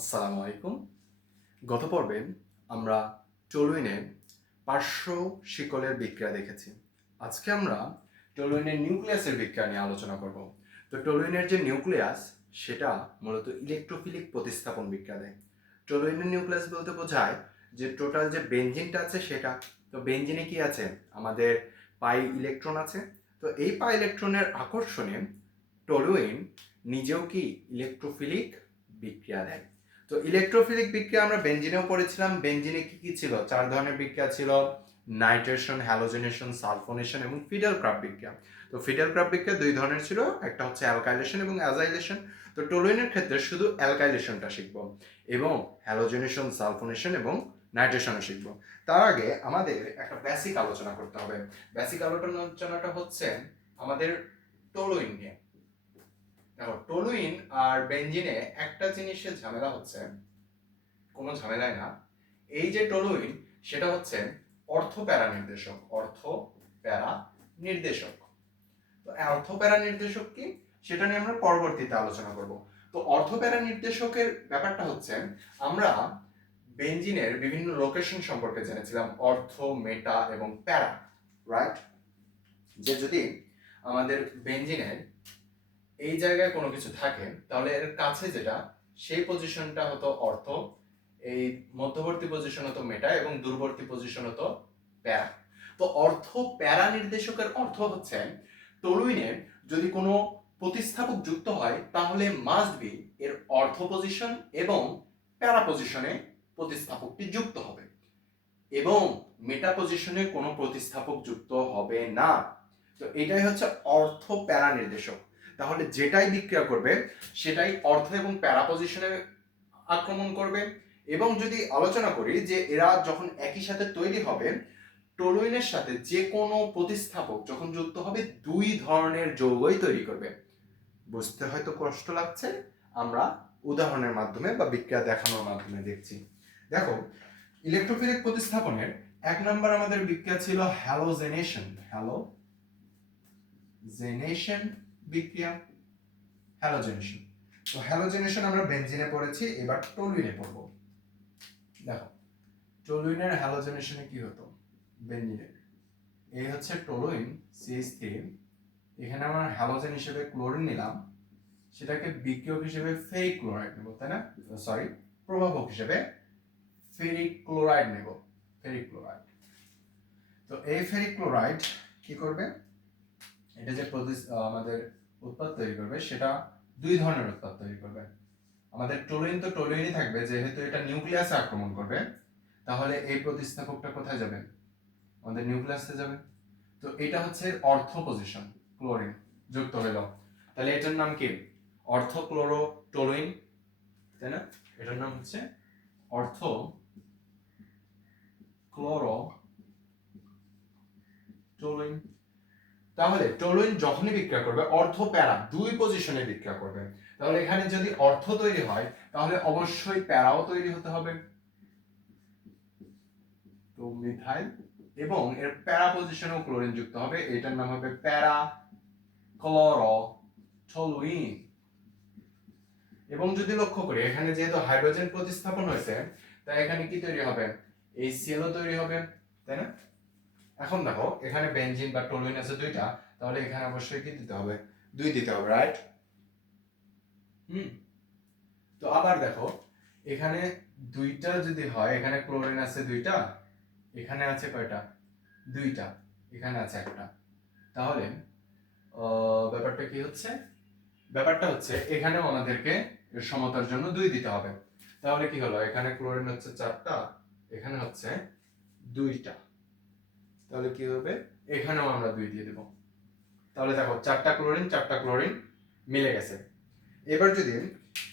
আসসালামু আলাইকুম। গত পর্বে আমরা টলুইনের পার্শ্ব শিকলের বিক্রিয়া দেখেছি। আজকে আমরা টলুইনের নিউক্লিয়াসের বিক্রিয়া নিয়ে আলোচনা করব। তো টলুইনের যে নিউক্লিয়াস সেটা মূলত ইলেকট্রোফিলিক প্রতিস্থাপন বিক্রিয়া দেয়। টলুইনের নিউক্লিয়াস বলতে বোঝায় যে টোটাল যে বেনজিনটা আছে সেটা। তো বেনজিনে কি আছে? আমাদের পাই ইলেকট্রন আছে। তো এই পাই ইলেকট্রনের আকর্ষণে টলুইন নিজেও কি ইলেকট্রোফিলিক বিক্রিয়া দেয়। তো ইলেকট্রোফিলিক বিক্রিয়া আমরা বেনজিনেও পড়েছিলাম। বেনজিনে কি কি ছিল? 4 ধরনের বিক্রিয়া ছিল: নাইট্রেশন, হ্যালোজেনেশন, সালফোনেশন এবং ফিডেল ক্রাব বিক্রিয়া। তো ফিডেল ক্রাব বিক্রিয়া দুই ধরনের ছিল, একটা হচ্ছে অ্যালকাইলেশন এবং অ্যাজাইলেশন। তো টলুইনের ক্ষেত্রে শুধু অ্যালকাইলেশনটা শিখব এবং হ্যালোজেনেশন, সালফোনেশন এবং নাইট্রেশনও শিখব। তার আগে আমাদের একটা বেসিক আলোচনা করতে হবে। বেসিক আলোচনাটা হচ্ছে আমাদের টলুইন নিয়ে। দেখো, টলুইন আর বেনজিনে একটা জিনিসের ঝামেলা হচ্ছে, কোনো ঝামেলাই না, এই যে টলুইন সেটা হচ্ছে অর্থ প্যারা নির্দেশক। অর্থ প্যারা নির্দেশক। তো অর্থ প্যারা নির্দেশক কি সেটা নিয়ে আমরা পরবর্তীতে আলোচনা করব। তো অর্থ প্যারা নির্দেশকের ব্যাপারটা হচ্ছে, আমরা বেনজিনের বিভিন্ন লোকেশন সম্পর্কে জেনেছিলাম, অর্থ, মেটা এবং প্যারা, রাইট? যে যদি আমাদের বেনজিনের এই জায়গায় কোনো কিছু থাকে তাহলে এর কাছে যেটা, সেই পজিশনটা হতো অর্থ, এই মধ্যবর্তী পজিশন হতো মেটা এবং দূরবর্তী পজিশন হতো প্যারা। তো অর্থ প্যারা নির্দেশকের অর্থ হচ্ছে, টলুইনের যদি কোনো প্রতিস্থাপক যুক্ত হয় তাহলে মাস্ট বি এর অর্থ পজিশন এবং প্যারা পজিশনে প্রতিস্থাপকটি যুক্ত হবে এবং মেটা পজিশনে কোনো প্রতিস্থাপক যুক্ত হবে না। তো এটাই হচ্ছে অর্থ প্যারা নির্দেশক। তাহলে যেটাই বিক্রিয়া করবে সেটাই অর্থ এবং প্যারা পজিশনে আক্রমণ করবে। এবং যদি আলোচনা করি যে এরা যখন একই সাথে তৈরি হবে, টলুইনের সাথে যে কোনো প্রতিস্থাপক যখন যুক্ত হবে দুই ধরনের যৌগই তৈরি করবে। বুঝতে হয়তো কষ্ট লাগছে, আমরা উদাহরণের মাধ্যমে বা বিক্রিয়া দেখানোর মাধ্যমে দেখছি। দেখো, ইলেকট্রোফিলিক প্রতিস্থাপনের 1 নম্বর আমাদের বিক্রিয়া ছিল হ্যালোজেনেশন। হ্যালোজেনেশন বিক্রিয়া, হ্যালোজেনেশন। তো হ্যালোজেনেশন আমরা বেনজিনে পড়েছি, এবার টলুইনে পড়ব। দেখো, টলুইনের হ্যালোজেনেশনে কি হতো? বেনজিনের এই হচ্ছে টলুইন CH3, এখানে আমরা হ্যালোজেন হিসেবে ক্লোরিন নিলাম, সেটাকে বিক্রিয়ক হিসেবে ফেরিক ক্লোরাইড নেব, তাই না? সরি, প্রভাবক হিসেবে ফেরিক ক্লোরাইড নেব, ফেরিক ক্লোরাইড। তো এই ফেরিক ক্লোরাইড কি করবে? এটা যে আমাদের উৎপাদ তৈরি করবে সেটা দুই ধরনের উৎপাদ তৈরি করবে। আমাদের টলুইন তো টলুইনই থাকবে, যেহেতু এটা নিউক্লিয়াসে আক্রমণ করবে, তাহলে এই প্রতিস্থাপকটা কোথায় যাবে? আমাদের নিউক্লিয়াসে যাবে। তো এটা হচ্ছে অর্থ পজিশন, ক্লোরিন যুক্ত হলো, তাহলে এটার নাম কি? অর্থ ক্লোরো টলুইন, তাই না? এটার নাম হচ্ছে অর্থ ক্লোরো টলুইন। তাহলে টলুইন যখনই বিক্রিয়া করবে অর্থ প্যারা দুই পজিশনে বিক্রিয়া করবে। তাহলে এখানে যদি অর্থ তৈরি হয় তাহলে অবশ্যই প্যারাও তৈরি হতে হবে, তো মিথাইল, এবং এর প্যারা পজিশনেও ক্লোরিন যুক্ত হবে, এটার নাম হবে প্যারা ক্লোরো টলুইন। এবং যদি লক্ষ্য করি এখানে যেহেতু হাইড্রোজেন প্রতিস্থাপন হয়েছে, তাই এখানে কি তৈরি হবে? HCl তৈরি হবে, তাই না? এখন দেখো, এখানে বেনজিন বা টলুইন আছে দুইটা, তাহলে এখানে অবশ্যই কি দিতে হবে? 2 দিতে হবে, রাইট? তো আবার দেখো, এখানে দুইটা যদি হয়, এখানে ক্লোরিন আছে দুইটা, এখানে আছে কয়টা? দুইটা, এখানে আছে একটা, তাহলে ব্যাপারটা কি হচ্ছে? ব্যাপারটা হচ্ছে এখানেও আমাদেরকে এর সমতার জন্য 2 দিতে হবে। তাহলে কি হলো? এখানে ক্লোরিন হচ্ছে 4টা, এখানে হচ্ছে 2টা, তাহলে কি হবে? এখানেও আমরা 2 দিয়ে দেব। তাহলে দেখো, 4টা ক্লোরিন মিলে গেছে। এবার যদি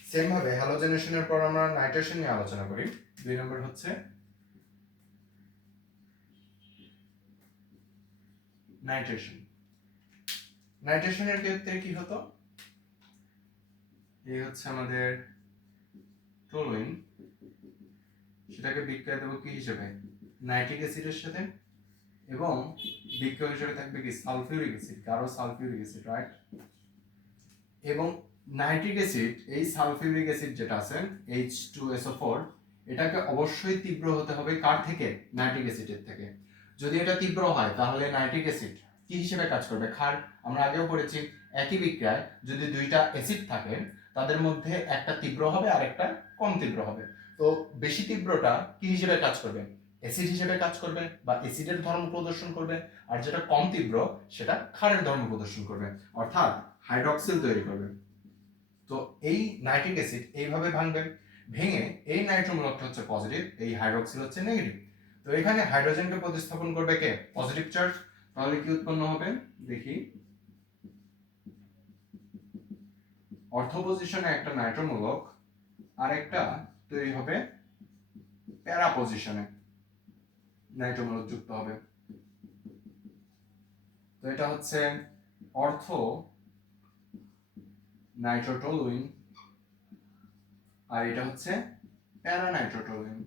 সেম ভাবে হ্যালোজেনেশনের পর আমরা নাইট্রেশন নিয়ে আলোচনা করি, 2 নম্বর হচ্ছে নাইট্রেশন। নাইট্রেশনের ক্ষেত্রে কি হতো? এই হচ্ছে আমাদের টলুইন, সেটাকে বিক্রিয়া দেবো কি হিসেবে? নাইট্রিক অ্যাসিডের সাথে, এবং বিক্রিয়ক হিসেবে থাকবে কি? সালফিউরিক অ্যাসিড, গাঢ় সালফিউরিক অ্যাসিড, রাইট? এবং নাইট্রিক অ্যাসিড, এই সালফিউরিক অ্যাসিড যেটা আছে H2SO4, এটাকে অবশ্যই তীব্র হতে হবে কার থেকে? নাইট্রিক অ্যাসিডের থেকে। যদি এটা তীব্র হয় তাহলে নাইট্রিক অ্যাসিড কি হিসেবে কাজ করবে? ক্ষার। আমরা আগেও পড়েছি একই বিক্রিয়ায় যদি দুইটা অ্যাসিড থাকে তাদের মধ্যে একটা তীব্র হবে আর একটা কম তীব্র হবে। তো বেশি তীব্রটা কি হিসেবে কাজ করবে? অ্যাসিড হিসেবে কাজ করবে বা অ্যাসিডের ধর্ম প্রদর্শন করবে, আর যেটা কম তীব্র সেটা ক্ষারের ধর্ম প্রদর্শন করবে, অর্থাৎ হাইড্রক্সিল তৈরি করবে। তো এই নাইট্রিক অ্যাসিড এইভাবে ভাঙবে, ভেঙে এই নাইট্রোমূলকটা হচ্ছে পজিটিভ, এই হাইড্রক্সিল হচ্ছে নেগেটিভ। তো এখানে হাইড্রোজেনকে প্রতিস্থাপন করবে কে? Positive charge. তাহলে কি উৎপন্ন হবে দেখি, অর্থ পজিশনে একটা নাইট্রোমূলক আর একটা তৈরি হবে প্যারা পজিশনে নাইট্রোমূলক যুক্ত হবে। তো এটা হচ্ছে অর্থ নাইট্রোটলুইন আর এটা হচ্ছে প্যারা নাইট্রোটলুইন।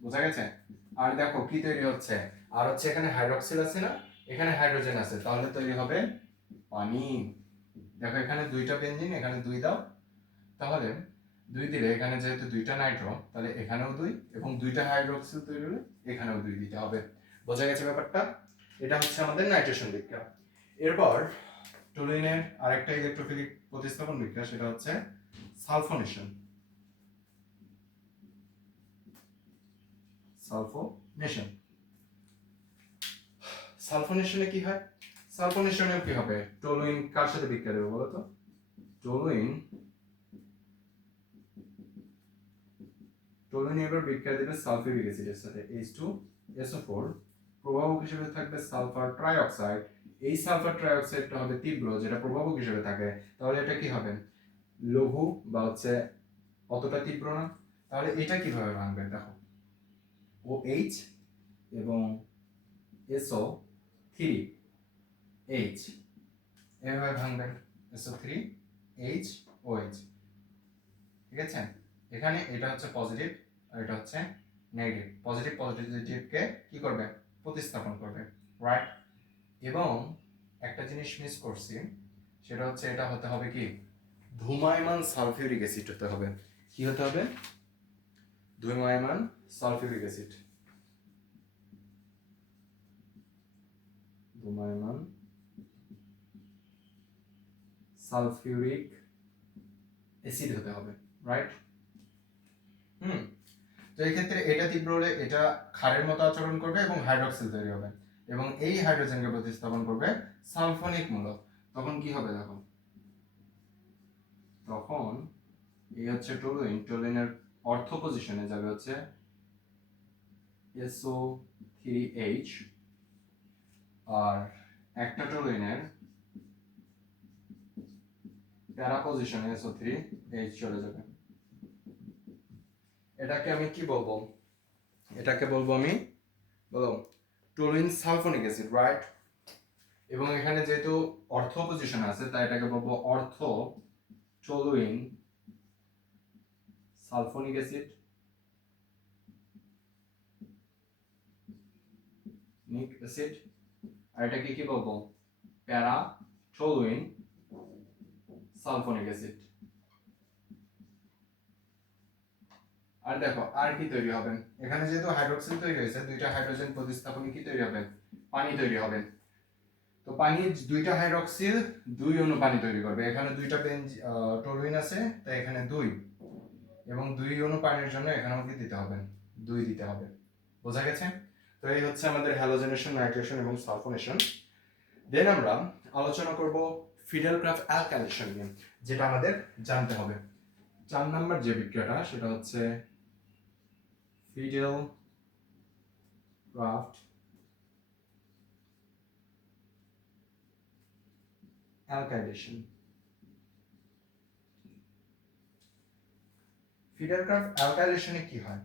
বোঝা গেছে? আর দেখো কি তৈরি হচ্ছে, আর হচ্ছে এখানে হাইড্রক্সিল আছে না, এখানে হাইড্রোজেন আছে, তাহলে তৈরি হবে পানি। দেখো এখানে দুইটা বেনজিন, এখানে দুই দাও, তাহলে দুই দিলে এখানে যেহেতু দুইটা নাইট্রো, তাহলে এখানেও দুই, এবং দুইটা হাইড্রক্সিল তৈরি হলে এখানেও দুই দিতে হবে। বোঝা গেছে ব্যাপারটা? এটা হচ্ছে আমাদের নাইট্রেশন বিক্রিয়া। এরপর টলুইনের আরেকটা ইলেকট্রোফিলিক প্রতিস্থাপন বিক্রিয়া, সেটা হচ্ছে সালফোনেশন। সালফোনেশনে কি হয়? সালফোনেশনে কি হবে? টলুইন কার সাথে বিক্রিয়া দেবে বলো তো? টলুইন এবার বিক্রিয়া দেবে সালফিউরিক অ্যাসিডের সাথে H2SO4, প্রভাবক হিসেবে থাকবে সালফার ট্রাইঅক্সাইড। এই সালফার ট্রাইঅক্সাইডটা হবে তীব্র, যেটা প্রভাবক হিসেবে থাকে, তাহলে এটা কি হবে? লঘু বা হচ্ছে অতটা তীব্র না। তাহলে এটা কিভাবে ভাঙবে দেখো, OH এবং SO3H এভাবে ভাঙবে, SO3HOH। ঠিক আছে? এখানে এটা হচ্ছে পজিটিভ আর এটা হচ্ছে নেগেটিভ। পজিটিভ পজিটিভকে কি করবে? প্রতিস্থাপন করবে, রাইট? এবং একটা জিনিস মিস করছি, সেটা হচ্ছে এটা হতে হবে কি? ধূমায়মান সালফিউরিক অ্যাসিড হতে হবে। কি হতে হবে? ধূমায়মান সালফিউরিক অ্যাসিড। ধূমায়মান সালফিউরিক অ্যাসিড হতে হবে, রাইট? তো এই ক্ষেত্রে এটা তীব্র হলে এটা ক্ষারের মতো আচরণ করবে এবং হাইড্রক্সিল তৈরি হবে, এবং এই হাইড্রোজেনকে প্রতিস্থাপন করবে সালফোনিক মূলক। তখন কি হবে দেখো, তখন এই হচ্ছে টলুইন, টলুইনের অর্থ পজিশনে যাবে হচ্ছে SO3H, আর একটা টলুইনের প্যারা পজিশনে SO3H চলে যাবে। এটাকে আমি কি বলবো? এটাকে বলবো আমি, বলো, টলুইন সালফোনিক অ্যাসিড, রাইট? এবং এখানে যেহেতু অর্থ পজিশন আছে তাই এটাকে বলবো অর্থ টলুইন সালফোনিক অ্যাসিড, নিক অ্যাসিড। আর এটাকে কি বলবো? প্যারা টলুইন সালফোনিক অ্যাসিড। আর দেখো আর কি তৈরি হবে, এখানে যেহেতু হাইড্রোক্সিল তৈরি হয়েছে, দুইটা হাইড্রোজেন প্রতিস্থাপনে কি তৈরি হবে? পানি তৈরি হবে। তো পানি, দুইটা হাইড্রোক্সিল দুই অণু পানি তৈরি করবে। এখানে দুইটা টলুইন আছে তাই এখানে দুই, এবং দুই অণু পানির জন্য এখানেও কি দিতে হবে? দুই দিতে হবে। বোঝা গেছে? তো এই হচ্ছে আমাদের হ্যালোজেনেশন, নাইট্রেশন এবং সালফোনেশন। দেন আমরা আলোচনা করব ফিডেলক্রাফট অ্যালকাইলেশন নিয়ে, যেটা আমাদের জানতে হবে। 4 নাম্বার যে বিক্রিয়াটা, সেটা হচ্ছে ফিডেলক্রাফট অ্যালকাইলেশন। ফিডেলক্রাফট অ্যালকাইলেশনে কি হয়?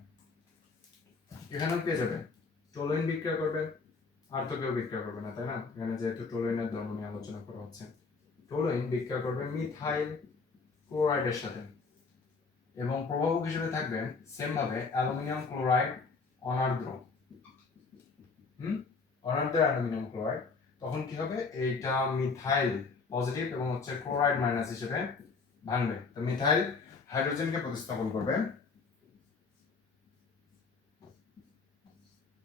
এখানেও পেয়ে যাবে টলুইন বিক্রিয়া করবে, আর তো কেউ বিক্রিয়া করবে না, তাই না? এখানে যেহেতু টলুইনের ধর্ম নিয়ে আলোচনা করা হচ্ছে, টলুইন বিক্রিয়া করবে মিথাইল ক্লোরাইডের সাথে, এবং প্রভাবক হিসেবে থাকবে সেম ভাবে অ্যালুমিনিয়াম ক্লোরাইড অনার্দ্র। অনার্দ্র অ্যালুমিনিয়াম ক্লোরাইড। তখন কি হবে? এইটা মিথাইল পজিটিভ এবং হচ্ছে ক্লোরাইড মাইনাস হিসেবে ভাঙবে। তো মিথাইল হাইড্রোজেনকে প্রতিস্থাপন করবে।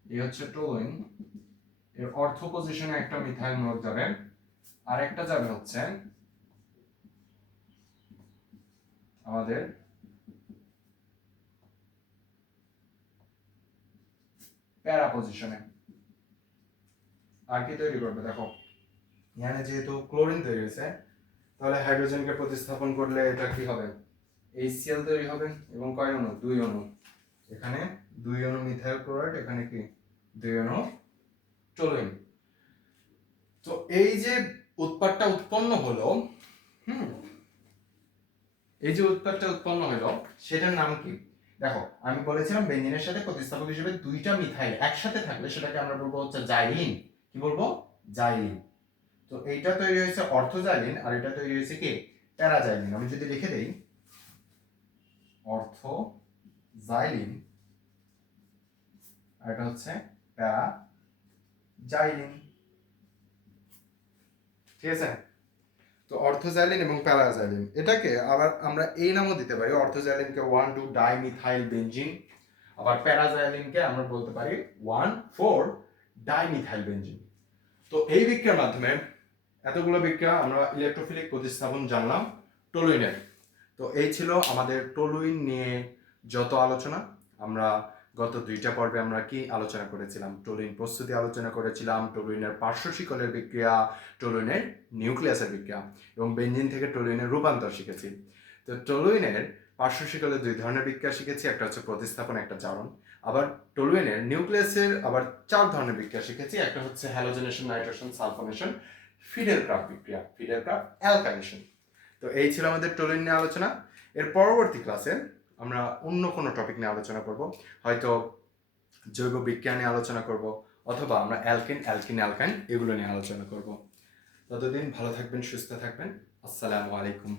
এই হচ্ছে টলুইন, এর অর্থ পজিশনে একটা মিথাইল মূলক যাবে, আর একটা যাবে হচ্ছে আমাদের প্যারা পজিশনে। আর কি তৈরি করবে দেখো, এখানে যেহেতু ক্লোরিন তৈরি হয়েছে, তাহলে হাইড্রোজেনকে প্রতিস্থাপন করলে এটা কি হবে, HCl তৈরি হবে এবং কয় অণু, 2 অণু। এখানে 2 অণু মিথাইল ক্লোরাইড, এখানে কি 2 অণু টলুইন। তো এই যে উৎপাদটা উৎপন্ন হলো, এই যে উৎপাদটা উৎপন্ন হলো সেটার নাম কি? দেখো আমি বলেছিলাম বেঞ্জিনের সাথে প্রতিস্থাপক হিসেবে দুইটা মিথাইল একসাথে থাকলে সেটাকে আমরা বলবো হচ্ছে জাইলিন। কি বলবো? জাইলিন। তো এইটা তৈরি হয়েছে অর্থোজাইলিন, আর এটা তৈরি হয়েছে কি প্যারাজাইলিন। আমি যদি লিখে দেই অর্থোজাইলিন আর এটা হচ্ছে প্যারাজাইলিন। ঠিক আছে? তো অর্থোজাইলিন এবং প্যারাজাইলিন, এটাকে আবার আমরা এই নামও দিতে পারি। অর্থোজাইলিনকে 1,2 ডাইমিথাইল বেনজিন, আবার প্যারাজাইলিনকে আমরা বলতে পারি 1,4 ডাইমিথাইল বেনজিন। তো এই বিক্রিয়ার মাধ্যমে এতগুলো বিক্রিয়া আমরা ইলেকট্রোফিলিক প্রতিস্থাপন জানলাম টলুইনের। তো এই ছিল আমাদের টলুইন নিয়ে যত আলোচনা। আমরা গত 2টা পর্বে আমরা কি আলোচনা করেছিলাম? টলুইন প্রস্তুতি আলোচনা করেছিলাম, টলুইনের পার্শ্ব শিকলের বিক্রিয়া, টলুইনের নিউক্লিয়াসের বিক্রিয়া এবং বেনজিন থেকে টলুইনের রূপান্তর শিখেছি। তো টলুইনের পার্শ্ব শিকলের 2 ধরনের বিক্রিয়া শিখেছি, একটা হচ্ছে প্রতিস্থাপন, একটা জারণ। আবার টলুইনের নিউক্লিয়াসের আবার 4 ধরনের বিক্রিয়া শিখেছি, একটা হচ্ছে হ্যালোজেনেশন, নাইট্রেশন, সালফোনেশন, ফিডেলক্রাফট বিক্রিয়া, ফিডেলক্রাফট অ্যালকাইনেশন। তো এই ছিল আমাদের টলুইন নিয়ে আলোচনা। এর পরবর্তী ক্লাসে আমরা অন্য কোনো টপিক নিয়ে আলোচনা করব, হয়তো জৈব বিজ্ঞান নিয়ে আলোচনা করব, অথবা আমরা অ্যালকেন, অ্যালকাইন এগুলো নিয়ে আলোচনা করব। ততদিন ভালো থাকবেন, সুস্থ থাকবেন। আসসালামু আলাইকুম।